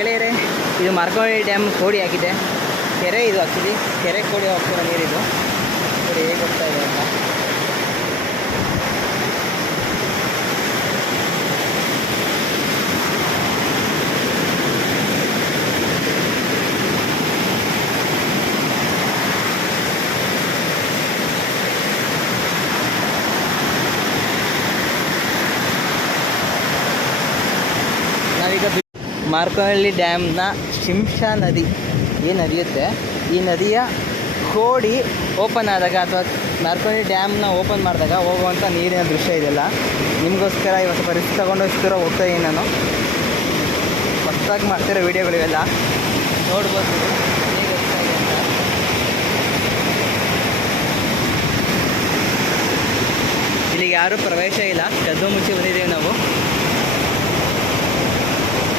ಗೆಳೆಯರೆ, ಇದು ಮಾರ್ಕೋಳಿ ಡ್ಯಾಮ್ ಕೋಡಿ ಆಗಿದೆ. ಕೆರೆ ಇದು ಆ್ಯಕ್ಚುಲಿ ಕೆರೆ ಕೋಡಿ ಹೋಗ್ತಿರೋ ನೀರಿದು. ನೋಡಿ ಹೇಗೆ ಹೋಗ್ತಾ ಇದೆ ಅಂತ. ನಾವೀಗ ಮಾರ್ಕೋಹಳ್ಳಿ ಡ್ಯಾಮ್ನ ಶಿಂಷಾ ನದಿ ಏನು ಹರಿಯುತ್ತೆ, ಈ ನದಿಯ ಕೋಡಿ ಓಪನ್ ಆದಾಗ ಅಥವಾ ಮಾರ್ಕೋಹಳ್ಳಿ ಡ್ಯಾಮ್ನ ಓಪನ್ ಮಾಡಿದಾಗ ಹೋಗುವಂಥ ನೀರಿನ ದೃಶ್ಯ ಇದೆಲ್ಲ ನಿಮಗೋಸ್ಕರ ಇವತ್ತು ಪರಿಸ್ಥಿತಿ ತೊಗೊಂಡು ಇಷ್ಟು ಹೋಗ್ತಾ ಇದ್ದೀನಿ ನಾನು. ಹೊಸದಾಗಿ ಮಾಡ್ತಿರೋ ವೀಡಿಯೋಗಳಿವೆಲ್ಲ ನೋಡ್ಬೋದು ಹೇಗೆ ಹೋಗ್ತಾ ಇದೆ ಅಂತ. ಇಲ್ಲಿಗೆ ಯಾರೂ ಪ್ರವೇಶ ಇಲ್ಲ, ಕದ್ದು ಮುಚ್ಚಿ ಬಂದಿದ್ದೀವಿ ನಾವು.